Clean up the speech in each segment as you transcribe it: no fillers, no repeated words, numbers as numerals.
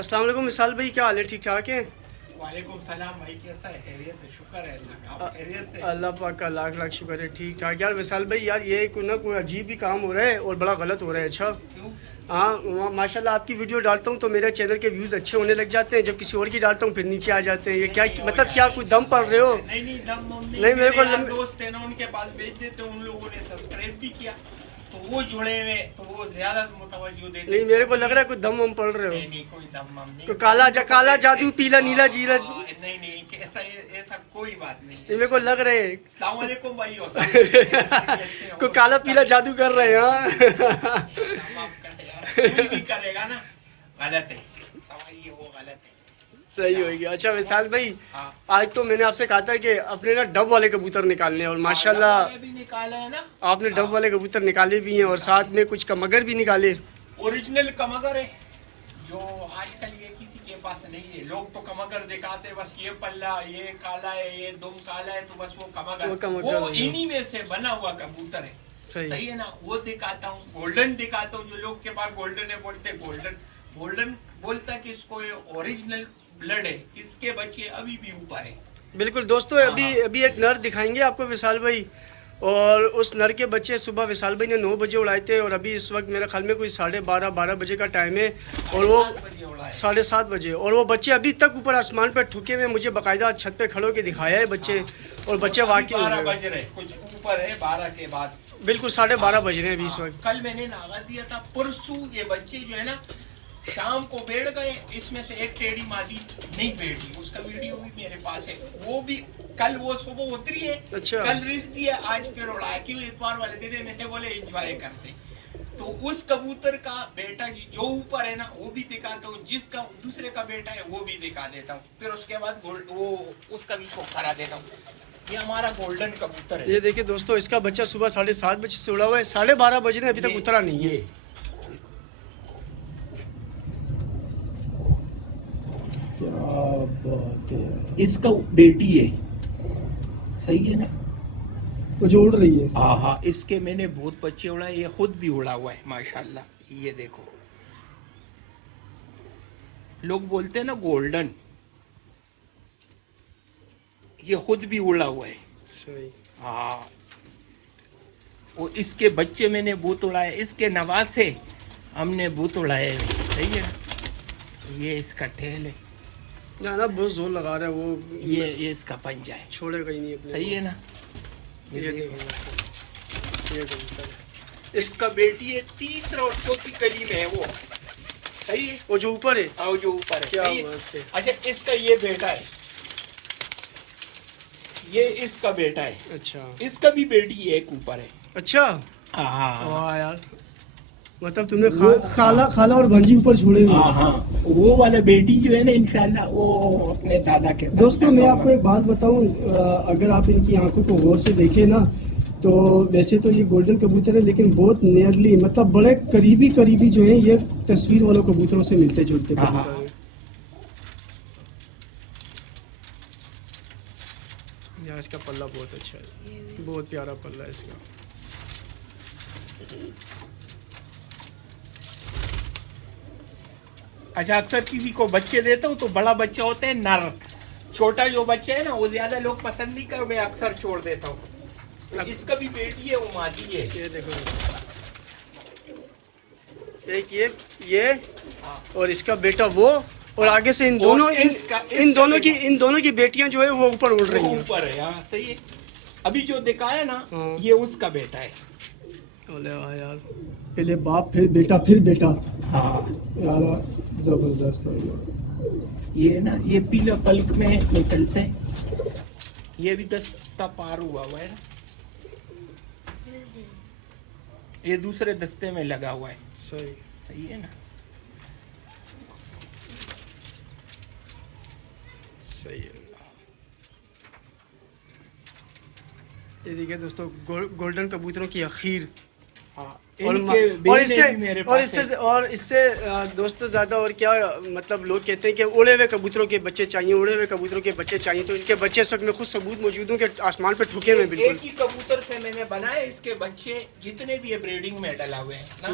अस्सलाम वालेकुम विशाल भाई, क्या हाल है? ठीक ठाक है? वालेकुम सलाम भाई, कैसा है? खैरियत है? शुक्र है अल्लाह का। आप खैरियत से? अल्लाह पाक का लाख लाख शुक्र है, ठीक ठाक। यार विशाल भाई, यार ये कोई ना कोई अजीब ही काम हो रहा है और बड़ा गलत हो रहा है। अच्छा, क्यों? हाँ, माशाल्लाह आपकी वीडियो डालता हूँ तो मेरे चैनल के व्यूज़ अच्छे होने लग जाते हैं, जब किसी और की डालता हूँ फिर नीचे आ जाते हैं। ये क्या नहीं, मतलब, क्या कोई दम पड़ रहे हो? नहीं नहीं, दम मम नहीं। नहीं, मेरे को यार दोस्त है ना, उनके पास भेज देते, उन लोगों ने सब्सक्राइब भी किया तो वो जुड़े हुए, तो वो ज्यादा मुतवज्जो देते। नहीं, मेरे को लग रहा है कोई दम वम पड़ रहे हो। नहीं नहीं, कोई दम मम नहीं। कोई काला जादू, पीला नीला जीला। नहीं नहीं, ऐसा ऐसा कोई बात नहीं ये मेरे को लग रहे है अस्सलाम वालेकुम भाई। कोई काला पीला जादू कर रहे हैं। हाँ। कोई भी करेगा ना, गलत है, समझिए वो गलत है। सही हो गया। अच्छा विशाल भाई, हाँ। आज तो मैंने आपसे कहा था कि अपने ना डब वाले कबूतर निकालने हैं और माशाल्लाह वाले भी निकाले है ना। आपने डब वाले कबूतर निकाले भी हैं और साथ में कुछ कमगर भी निकाले। ओरिजिनल कमगर है जो आजकल ये किसी के पास नहीं है। लोग तो कमगर दिखाते बस, ये पल्ला, ये काला है, ये दुम काला है, तो बस वो कमगर वो इन्हीं में से बना हुआ कबूतर है। सही है ना, वो दिखाता हूँ। गोल्डन दिखाता हूँ, जो लोग के पास गोल्डन है बोलते गोल्डन। गोल्डन बोलता कि इसको ओरिजिनल ब्लड है, इसके बच्चे अभी भी ऊपर है। बिल्कुल दोस्तों, अभी एक नर दिखाएंगे आपको विशाल भाई, और उस नर के बच्चे सुबह विशाल भाई ने 9 बजे उड़ाए थे और अभी इस वक्त मेरे ख्याल में कोई 12:30 बजे का टाइम है और वो 7:30 बजे, और वो बच्चे अभी तक ऊपर आसमान पर ठुके हुए, मुझे बाकायदा छत पे खड़ो के दिखाया है बच्चे। और बच्चे वाकई 12 बज रहे, कुछ ऊपर है 12 के बाद। बिल्कुल 12:30 बज रहे हैं अभी इस वक्त। कल मैंने नागा दिया था, परसों ये बच्चे जो है ना शाम को बैठ गए, इसमें से एक टेढ़ी मादी नहीं बैठी, उसका वीडियो भी मेरे पास है। वो भी कल वो सुबह उतरी है। अच्छा। कल रिस दिया, आज फिर उड़ाया। क्यों? इतवार वाले दिन है, मैंने बोले एंजॉय करते। तो उस कबूतर का बेटा जो ऊपर है ना, वो भी दिखाता हूँ, जिसका दूसरे का बेटा है वो भी दिखा देता हूँ। फिर उसके बाद वो उसका भी शो करा देता हूँ। ये हमारा गोल्डन कबूतर है। ये देखिए दोस्तों, इसका बच्चा सुबह 7:30 बजे से उड़ा हुआ है, 12:30 बज रहे हैं, अभी तक उतरा नहीं है। क्या बात है। इसका बेटी है, सही है ना, वो जो उड़ रही है। हाँ हाँ, इसके मैंने बहुत बच्चे उड़ाए, ये खुद भी उड़ा हुआ है माशाल्लाह। ये देखो, लोग बोलते हैं ना गोल्डन, ये खुद भी उड़ा हुआ है। सही। हाँ, वो इसके बच्चे मैंने बहुत उड़ाए, इसके नवासे हमने बहुत उड़ाए। सही है ना, ये इसका ठेल है ना बहुत जोर लगा रहा है वो। ये इसका पंजा है, छोड़ेगा ही नहीं अपने। सही है ना। ये देखो, ये कबूतर है। इसका बेटी है, तीसरा और चौथी कली में है वो। सही है, वो जो ऊपर है। हाँ, वो जो ऊपर है। क्या सही है? बात है। अच्छा, इसका ये बेटा है, ये इसका बेटा है। अच्छा। इसका भी बेटी है, एक ऊपर है। अच्छा। हाँ वाह यार, मतलब तुमने खाला और भंजी ऊपर छोड़े हुए। हाँ हाँ, वो वाला बेटी जो है ना, इंशाल्लाह वो अपने दादा के साथ। दोस्तों मैं आपको एक बात बताऊं, अगर आप इनकी आंखों को गौर से देखें ना, तो वैसे तो ये गोल्डन कबूतर है, लेकिन बहुत नियरली, मतलब बड़े करीबी जो है, ये तस्वीर वालों कबूतरों से मिलते जुलते कबूतर हैं। यार इसका पल्ला बहुत अच्छा है, बहुत प्यारा पल्ला है इसका। अच्छा, अक्सर किसी को बच्चे देता हूँ तो बड़ा बच्चा होते हैं नर, छोटा जो बच्चा है ना वो ज्यादा लोग पसंद नहीं कर, मैं अक्सर छोड़ देता हूँ। तो इसका भी बेटी है, वो मादी है। ये देखो, एक ये और इसका बेटा वो, और आगे से इन दोनों की बेटियां जो है वो ऊपर उड़ रही हैं। ऊपर है, हाँ सही है। अभी जो दिखाया ना, हाँ। ये उसका बेटा है। बोले वाह यार, पहले बाप फिर बेटा। हाँ यार जबरदस्त है ये ना, ये पीला पल्क में निकलते हैं। ये भी दस्ता पार हुआ है ना, ये दूसरे दस्ते में लगा हुआ है। सही है ना। सही है। ये देखिए दोस्तों, गोल्डन कबूतरों की आखिर। और इससे दोस्तों ज़्यादा और क्या, मतलब लोग कहते हैं कि उड़े हुए कबूतरों के बच्चे चाहिए, तो इनके बच्चे इस वक्त में खुद सबूत मौजूद हूँ कि आसमान पे ठुके हुए बिल्कुल। एक ही कबूतर से मैंने बनाए, इसके बच्चे जितने भी ब्रीडिंग में डला हुए हैं ना,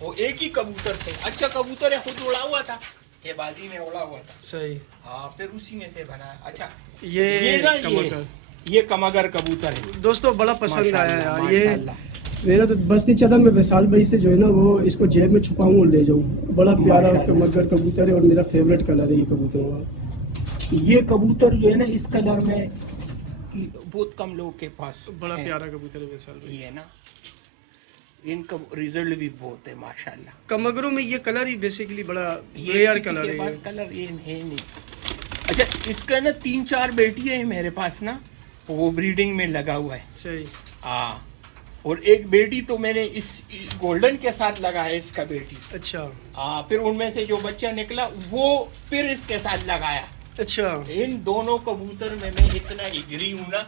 वो एक ही कबूतर से। अच्छा कबूतर है, खुद उड़ा हुआ था, ये बाजी में उड़ा हुआ था। सही। हाँ, फिर उसी में से बना। अच्छा, ये ना कमगर, ये कमगर कबूतर है दोस्तों बड़ा पसंद आया यार ये। माशाल्लाह। मेरा तो बस नहीं चला, मैं विशाल भाई से जो है ना वो इसको जेब में छुपाऊं और ले जाऊं। बड़ा प्यारा माशाल्लाह। कमगर कबूतर है और मेरा फेवरेट कलर है ये कबूतर का। ये कबूतर जो है ना इस कलर में कि बहुत कम लोग के पास बड़ा है। प्यारा कबूतर है विशाल भाई। ये ना इनका रिजल्ट भी बहुत है माशाल्लाह। कमगरों में ये कलर ही बेसिकली बड़ा ये रेयर किसी कलर के है पास ये। कलर ये है नहीं। अच्छा, इसका ना 3-4 बेटियां हैं मेरे पास ना, वो ब्रीडिंग में लगा हुआ है। सही। हाँ, और एक बेटी तो मैंने इस गोल्डन के साथ लगा है इसका बेटी। अच्छा हाँ, फिर उनमें से जो बच्चा निकला वो फिर इसके साथ लगाया। अच्छा। इन दोनों कबूतर में मैं इतना एग्री हूँ ना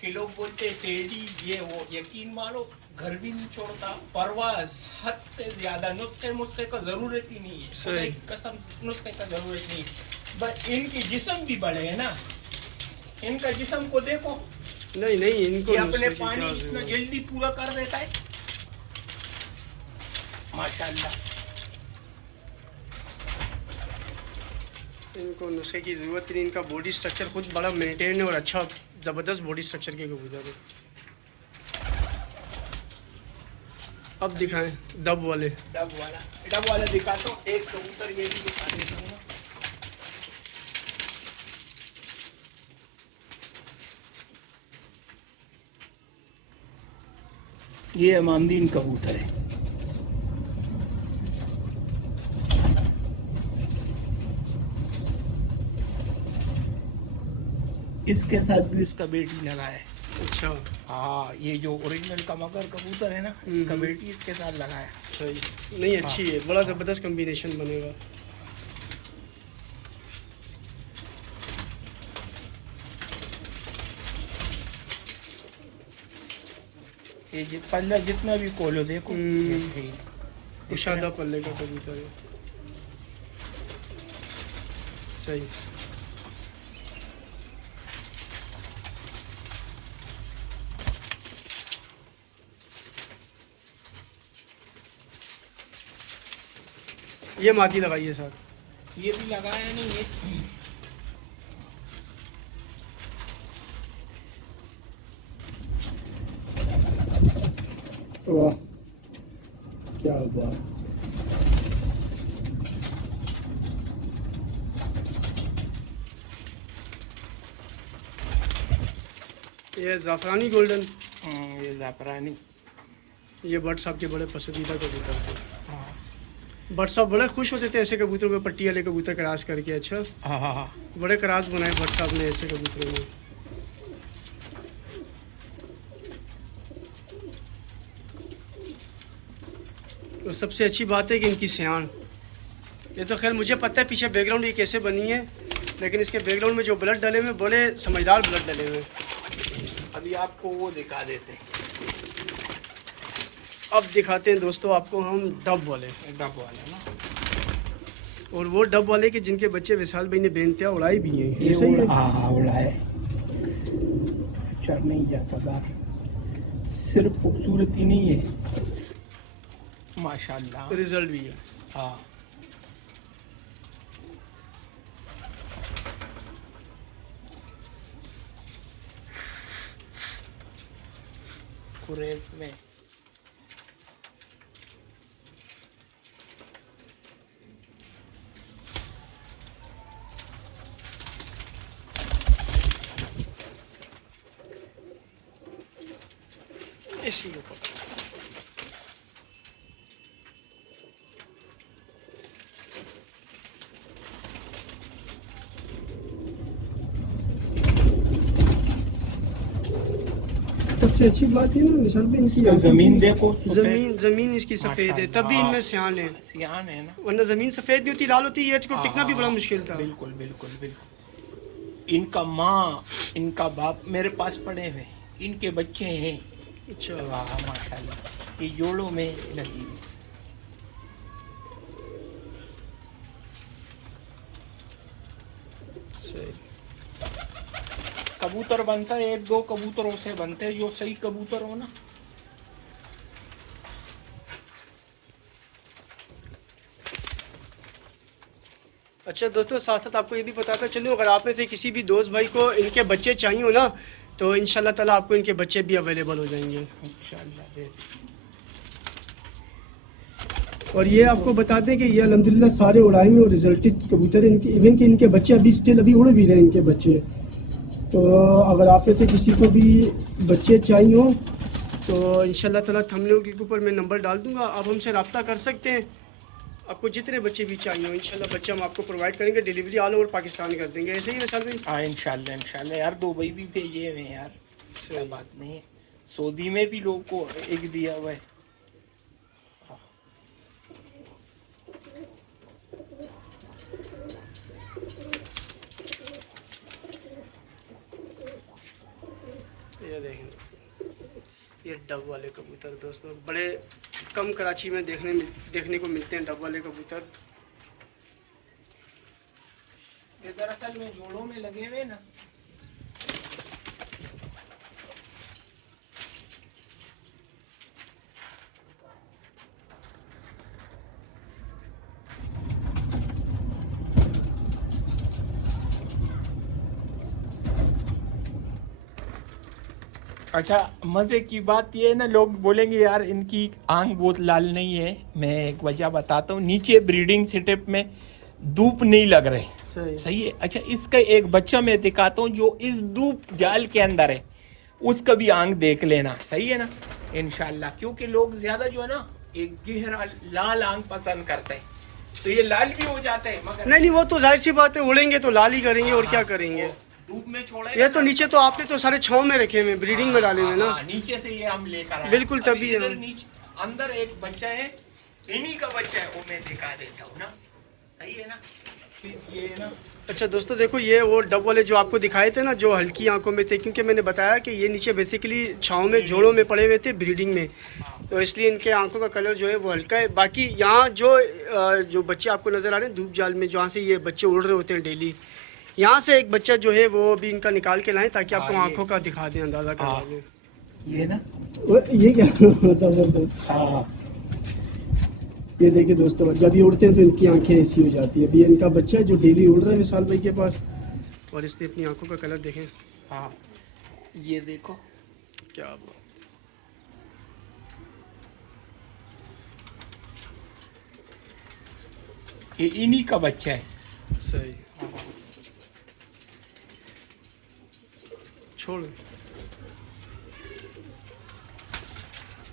कि लोग बोलते टेडी ये वो, यकीन मानो घर भी नहीं छोड़ता, परवाज हद से ज्यादा। नुस्खे का जरूरत ही नहीं है, खुदा की कसम नुस्खे का जरूरत नहीं है। बस इनके जिस्म भी बड़े हैं ना, इनका जिस्म को देखो। नहीं नहीं, इनको ये अपने नुस्खे की पानी क्या इतना जरूरत। जल्दी पूरा कर देता है माशाल्लाह। इनको नुस्खे की जरूरत नहीं, इनका बॉडी स्ट्रक्चर खुद बड़ा मेंटेन है और अच्छा जबरदस्त बॉडी स्ट्रक्चर के कबूतर है। अब दिखाएं डब वाले। डब वाला दिखाता हूँ। एक कबूतर ये भी दिखा देता हूँ ना। ये अमानदीन कबूतर है। इसके साथ भी उसका बेटी लगा है। अच्छा हाँ, ये जो ओरिजिनल कमगर कबूतर है ना, इसका बेटी इसके साथ लगा है। सही। नहीं अच्छी है, बड़ा ज़बरदस्त कॉम्बिनेशन बनेगा। ये पल्ला जितना भी खोलो देखो, कुशादा पल्ले का कबूतर है। सही। ये मादी लगाइए सर। ये भी लगाया नहीं है। वाह क्या बात। ये ज़ाफ़रानी गोल्डन। ये ज़ाफ़रानी। ये बट साहब के बड़े पसंदीदा कबूतर थे। हाँ बट साहब बड़े खुश होते थे ऐसे कबूतरों में, पट्टी वाले कबूतर क्रॉस करके। अच्छा हाँ हाँ हाँ। बड़े क्रॉस बनाए बट साहब ने ऐसे कबूतरों में। और सबसे अच्छी बात है कि इनकी सियान, ये तो खैर मुझे पता है पीछे बैकग्राउंड ये कैसे बनी है, लेकिन इसके बैकग्राउंड में जो ब्लड डले हुए बड़े समझदार ब्लड डले हुए। अभी आपको वो दिखा देते हैं। अब दिखाते हैं दोस्तों आपको हम डब वाले। डब वाला ना, और वो डब वाले के जिनके बच्चे विशाल भाई ने बेनतिया उड़ाई भी हैं। ये सही है। हाँ उड़ाए, चढ़ नहीं जाता बाहर। सिर्फ खूबसूरती नहीं है, माशाल्लाह रिजल्ट भी है। हाँ। कुरैश में इसी के ऊपर सबसे अच्छी बात है ना विशाल भाई इनकी जमीन देखो, जमीन इसकी सफेद है, तभी इनमें सियान है। सियान है ना, वरना जमीन सफेद नहीं होती लाल होती, ये को टिकना भी बड़ा मुश्किल था। बिल्कुल बिल्कुल बिल्कुल। इनका माँ इनका बाप मेरे पास पड़े हुए, इनके बच्चे हैं। अच्छा वाह माशाल्लाह, ये जोड़ों में लगी हुई। सही। कबूतर बनता है 1-2 कबूतरों से बनते हैं, जो सही कबूतर हो ना। अच्छा दोस्तों, साथ साथ आपको ये भी बताता चलूँ, अगर आप में से किसी भी दोस्त भाई को इनके बच्चे चाहिए हो ना, तो इंशाल्लाह ताला आपको इनके बच्चे भी अवेलेबल हो जाएंगे। इंशाल्लाह दे। और ये आपको बता दें कि ये अल्हम्दुलिल्लाह सारे उड़ाई में और रिजल्टेड कबूतर हैं इनके, इवन कि इनके बच्चे अभी स्टिल अभी उड़ भी रहे हैं इनके बच्चे। तो अगर आप में से किसी को भी बच्चे चाहिए हो तो इंशाल्लाह ताला थंबनेल के ऊपर मैं नंबर डाल दूंगा, आप हमसे रब्ता कर सकते हैं। आपको जितने बच्चे भी चाहिए हो इंशाल्लाह बच्चे हम आपको प्रोवाइड करेंगे, डिलीवरी ऑल ओवर पाकिस्तान कर देंगे। ऐसे ही वैसा भी। हाँ इंशाल्लाह इंशाल्लाह यार, दुबई भी भेजे हुए हैं यार, कोई बात नहीं है। सऊदी में भी लोग को एक दिया हुआ है। ये देखें दोस्तों, ये डब वाले कबूतर दोस्तों बड़े कम कराची में देखने को मिलते हैं। डब वाले कबूतर ये दरअसल में जोड़ों में लगे हुए ना। अच्छा, मज़े की बात ये है ना, लोग बोलेंगे यार इनकी आंख बहुत लाल नहीं है। मैं एक वजह बताता हूँ, नीचे ब्रीडिंग सेटअप में धूप नहीं लग रहे। सही है। अच्छा, इसका एक बच्चा मैं दिखाता हूँ जो इस धूप जाल के अंदर है, उसका भी आंख देख लेना। सही है ना, इंशाल्लाह। क्योंकि लोग ज्यादा जो है ना एक गहरा लाल आंख पसंद करते हैं, तो ये लाल भी हो जाते हैं। मगर नहीं वो तो जाहिर सी बात है, उड़ेंगे तो लाल ही करेंगे और क्या करेंगे। धूप में छोड़े ये तो नीचे तो आपने तो सारे छांव में रखे हुए, ब्रीडिंग में डाले हुए ना। नीचे से ये हम लेकर आए। बिल्कुल, अभी तभी इधर नीचे अंदर एक बच्चा है, इन्हीं का बच्चा है, वो मैं दिखा देता हूँ ना। सही है ना, फिर ये ना। अच्छा दोस्तों देखो, ये वो डब वाले जो आपको दिखाए थे ना, जो हल्की आंखों में थे, क्योंकि मैंने बताया कि ये नीचे बेसिकली छांव में जोड़ों में पड़े हुए थे ब्रीडिंग में, तो इसलिए इनके आंखों का कलर जो है वो हल्का है। बाकी यहाँ जो बच्चे आपको नज़र आ रहे हैं धूप जाल में, जहाँ से ये बच्चे उड़ रहे होते हैं डेली, यहाँ से एक बच्चा जो है वो भी इनका निकाल के लाएं ताकि आपको आंखों का दिखा दें, अंदाज़ा करवा दें। ये ना, ये क्या हाँ, ये देखिए दोस्तों, जब ये उड़ते हैं तो इनकी आंखें ऐसी हो जाती है। अभी इनका बच्चा है जो डेली उड़ रहा है विशाल भाई के पास, और इसने अपनी आंखों का कलर देखें। हाँ ये देखो क्या बात। ये इन्हीं का बच्चा है। सही, छोड़।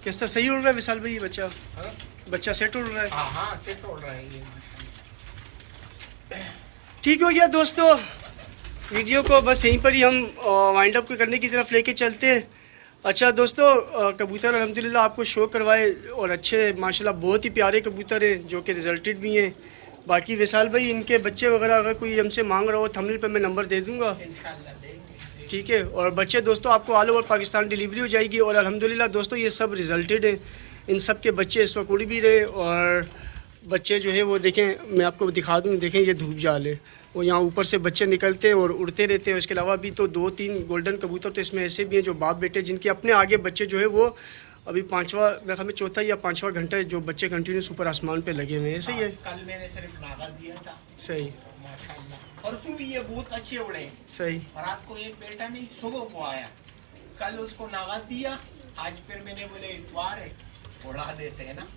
कैसा सही उड़ रहा है विशाल भाई ये बच्चा? बच्चा सेट उड़ रहा है। हाँ सेट उड़ रहा है ये। ठीक हो गया दोस्तों, वीडियो को बस यहीं पर ही हम वाइंड अप करने की तरफ लेके चलते हैं। अच्छा दोस्तों, कबूतर अल्हम्दुलिल्लाह आपको शो करवाए और अच्छे माशाल्लाह बहुत ही प्यारे कबूतर हैं जो कि रिजल्टेड भी हैं। बाकी विशाल भाई इनके बच्चे वगैरह अगर कोई हमसे मांग रहा हो, थंबनेल पे मैं नंबर दे दूंगा, ठीक है। और बच्चे दोस्तों आपको ऑल ओवर पाकिस्तान डिलीवरी हो जाएगी। और अल्हम्दुलिल्लाह दोस्तों ये सब रिजल्टेड हैं, इन सब के बच्चे इस वक्त उड़ भी रहे, और बच्चे जो है वो देखें, मैं आपको दिखा दूँ, देखें ये धूप जाल है, वो यहाँ ऊपर से बच्चे निकलते हैं और उड़ते रहते हैं। उसके अलावा भी तो 2-3 गोल्डन कबूतर तो इसमें ऐसे भी हैं जो बाप बेटे, जिनके अपने आगे बच्चे जो है वो अभी पाँचवा, मेरे ख्याल में चौथा या पाँचवा घंटा है जो बच्चे कंटिन्यूस ऊपर आसमान पे लगे हुए हैं। ऐसे ही है। कल मैंने सिर्फ नागा दिया था। सही, माशाल्लाह, परसों भी ये बहुत अच्छे उड़े। सही, रात को एक बेटा नहीं सुबह को आया, कल उसको नागा दिया, आज फिर मैंने बोले इतवार है उड़ा देते हैं ना।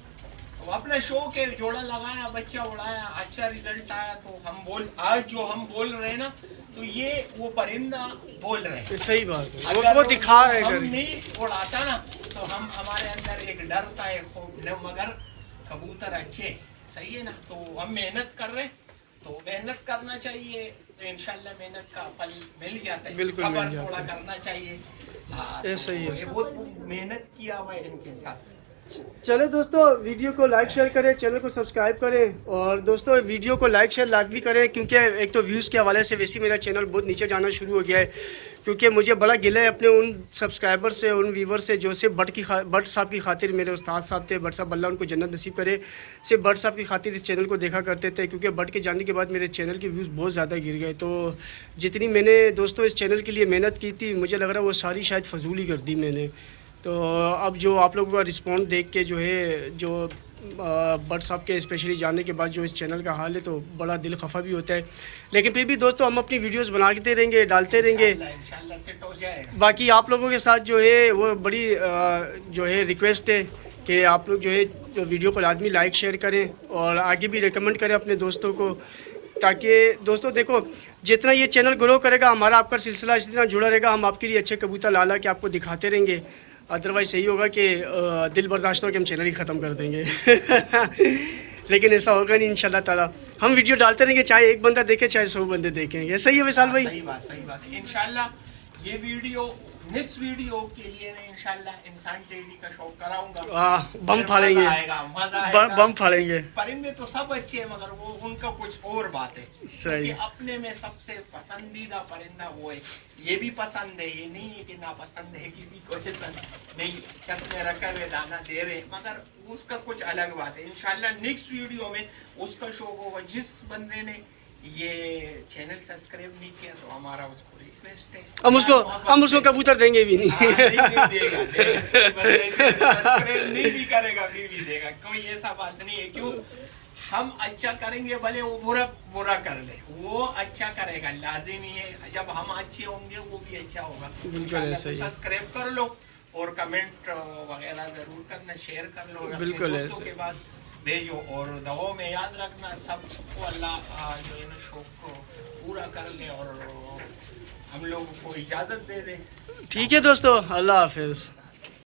वो अपना शौक है, जोड़ा लगाया, बच्चा उड़ाया, अच्छा रिजल्ट आया। तो हम आज जो हम बोल रहे हैं ना, तो ये वो परिंदा बोल रहे हैं। सही बात है, अगर वो दिखा रहे हम हैं। नहीं उड़ाता ना, तो हम हमारे अंदर एक डर था, एक खौफ न, मगर कबूतर अच्छे हैं। सही है ना, तो हम मेहनत कर रहे हैं, तो मेहनत करना चाहिए, तो इंशाल्लाह मेहनत का फल मिल जाता है। बिल्कुल सब्र थोड़ा करना चाहिए। ऐसा ही है। ये बहुत मेहनत किया हुआ है इनके साथ। चले दोस्तों, वीडियो को लाइक शेयर करें, चैनल को सब्सक्राइब करें, और दोस्तों वीडियो को लाइक शेयर लाजमी करें, क्योंकि एक तो व्यूज़ के हवाले से वैसे मेरा चैनल बहुत नीचे जाना शुरू हो गया है, क्योंकि मुझे बड़ा गिला है अपने उन सब्सक्राइबर से, उन व्यूवर से जो सिर्फ भट्ट साहब की खातिर, मेरे उस्ताद साहब थे भट्ट साहब, अल्लाह उनको जन्नत नसीब करे, सिर्फ भट्ट साहब की खातिर इस चैनल को देखा करते थे। क्योंकि भट्ट के जाने के बाद मेरे चैनल के व्यूज़ बहुत ज़्यादा गिर गए, तो जितनी मैंने दोस्तों इस चैनल के लिए मेहनत की थी, मुझे लग रहा है वो सारी शायद फजूल ही कर दी मैंने। तो अब जो आप लोगों का रिस्पॉन्स देख के जो है, जो बट साहब के स्पेशली जानने के बाद जो इस चैनल का हाल है तो बड़ा दिल खफा भी होता है, लेकिन फिर भी दोस्तों हम अपनी वीडियोस बनाते रहेंगे, डालते रहेंगे। इंशाल्लाह सेट हो जाएगा। बाकी आप लोगों के साथ जो है वो बड़ी जो है रिक्वेस्ट है कि आप लोग जो है जो वीडियो को लाजमी लाइक शेयर करें और आगे भी रिकमेंड करें अपने दोस्तों को, ताकि दोस्तों देखो जितना ये चैनल ग्रो करेगा हमारा आपका सिलसिला इसी तरह जुड़ा रहेगा, हम आपके लिए अच्छे कबूतर ला के आपको दिखाते रहेंगे। अदरवाइज़ सही होगा कि दिल बर्दाश्त हो कि हम चैनल ही ख़त्म कर देंगे लेकिन ऐसा होगा नहीं इंशाल्लाह ताला। हम वीडियो डालते रहेंगे, चाहे एक बंदा देखे चाहे 100 बंदे देखें। ये सही है विशाल भाई? सही बात इंशाल्लाह ये वीडियो नेक्स्ट वीडियो के लिए ना इंशाल्लाह इंसान टेडी का शौक कराऊंगा। बम फाड़ेंगे, मजा आएगा, बम फाड़ेंगे। परिंदे तो सब अच्छे हैं मगर वो उनका कुछ और बात है। सही। अपने में सबसे पसंदीदा परिंदा वो है। ये भी पसंद है, ये नहीं है कि ना पसंद है किसी को, नहीं छत में रखा हुए दाना दे रहे, मगर उसका कुछ अलग बात है। इंशाल्लाह नेक्स्ट वीडियो में उसका शौक होगा। जिस बंदे ने ये चैनल सब्सक्राइब नहीं किया तो हमारा उसको रिक्वेस्ट है, हम उसको कबूतर देंगे भी नहीं। सब्सक्राइब नहीं भी करेगा फिर भी देगा, कोई ऐसा बात नहीं है। क्यों हम अच्छा करेंगे भले वो बुरा कर ले, वो अच्छा करेगा लाजिमी है। जब हम अच्छे होंगे वो भी अच्छा होगा। सब्सक्राइब कर लो और कमेंट वगैरह जरूर करना, शेयर कर लो, बिल्कुल दोस्तों के बाद भेजो। और दुआओं में याद रखना सबको अल्लाह जो है ना शौक को पूरा कर ले और हम लोगों को इजाज़त दे दे। ठीक है दोस्तों, अल्लाह हाफिज़।